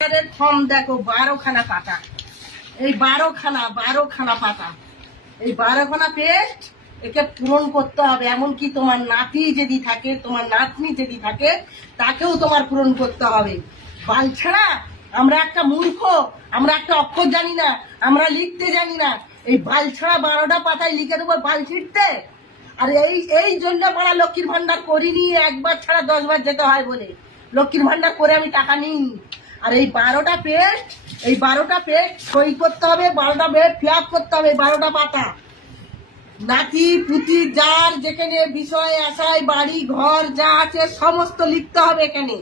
Form দেখো 12খানা পাতা, এই 12খানা পাতা, এই 12খানা পেস্ট একে পূরণ করতে হবে। এমনকি তোমার নাতি যদি থাকে, তোমার নাতনি যদি থাকে, তাকেও তোমার পূরণ করতে হবে। বালছাড়া আমরা একটা মূর্খ, আমরা একটা অক্ষর জানি না, আমরা লিখতে জানি না। এই বালছাড়া 12টা পাতায় লিখে দেবো বাল ছিঁড়তে। আর এই জন্য বলা লক্ষ্মীর ভান্ডার করিনি, একবার ছাড়া 10 বার যেতে হয় বলে লক্ষ্মীর ভান্ডার করে আমি টাকা নিইনি। আর এই 12টা পেস্ট সই করতে হবে, 12টা পেজ ফিল আপ করতে হবে, 12টা পাতা। নাতি পুতি যার যেখানে বিষয় আশায় বাড়ি ঘর যা আছে সমস্ত লিখতে হবে এখানে।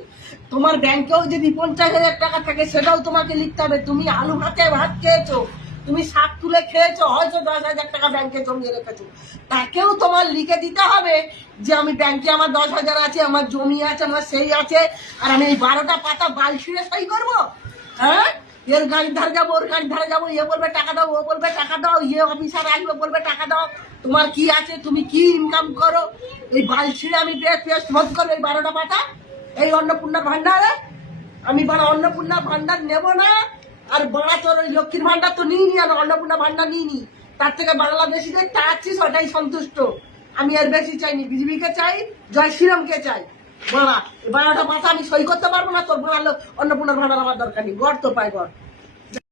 তোমার ব্যাংকেও যদি 50,000 টাকা থাকে সেটাও তোমাকে লিখতে হবে। তুমি আলু ভাতে ভাত খেয়েছো, তুমি শাক তুলে খেয়েছো, হয়তো 10,000 টাকা ব্যাংকে জমিয়ে রেখেছো, তাকেও তোমার লিখে দিতে হবে যে আমি ব্যাংকে আমার 10,000 আছে, আমার জমি আছে, আমার সেই আছে, আর আমি এই 12টা পাতা বাল ছিঁড়ে সই করবো? হ্যাঁ, এর গাড়ির ধারে যাবো, ওর গাড়ির ধারে যাবো, এ বলবে টাকা দাও, ও বলবে টাকা দাও, ইয়ে অফিসার আসবে বলবে টাকা দাও। তোমার কি আছে, তুমি কি ইনকাম করো? এই বাল ছিঁড়ে আমি পেস্ট ভোট করবো এই 12টা পাতা এই অন্নপূর্ণা ভান্ডারে? আমি বড় অন্নপূর্ণা ভান্ডার নেব না। আর বড়া তোর ওই লক্ষ্মীর ভান্ডার তো নিইনি, আমি অন্নপূর্ণা ভান্ডার নিইনি। তার থেকে বাংলাদেশিদের চাচ্ছিস ওটাই সন্তুষ্ট। আমি এর বেশি চাইনি। বিজেপিকে চাই, জয় শ্রীরামকে চাই। বড়া 12টা পাতা আমি সই করতে পারবো না। তোর বড়া অন্নপূর্ণার ভান্ডার আমার দরকার নেই। গড় তো পাই গড়।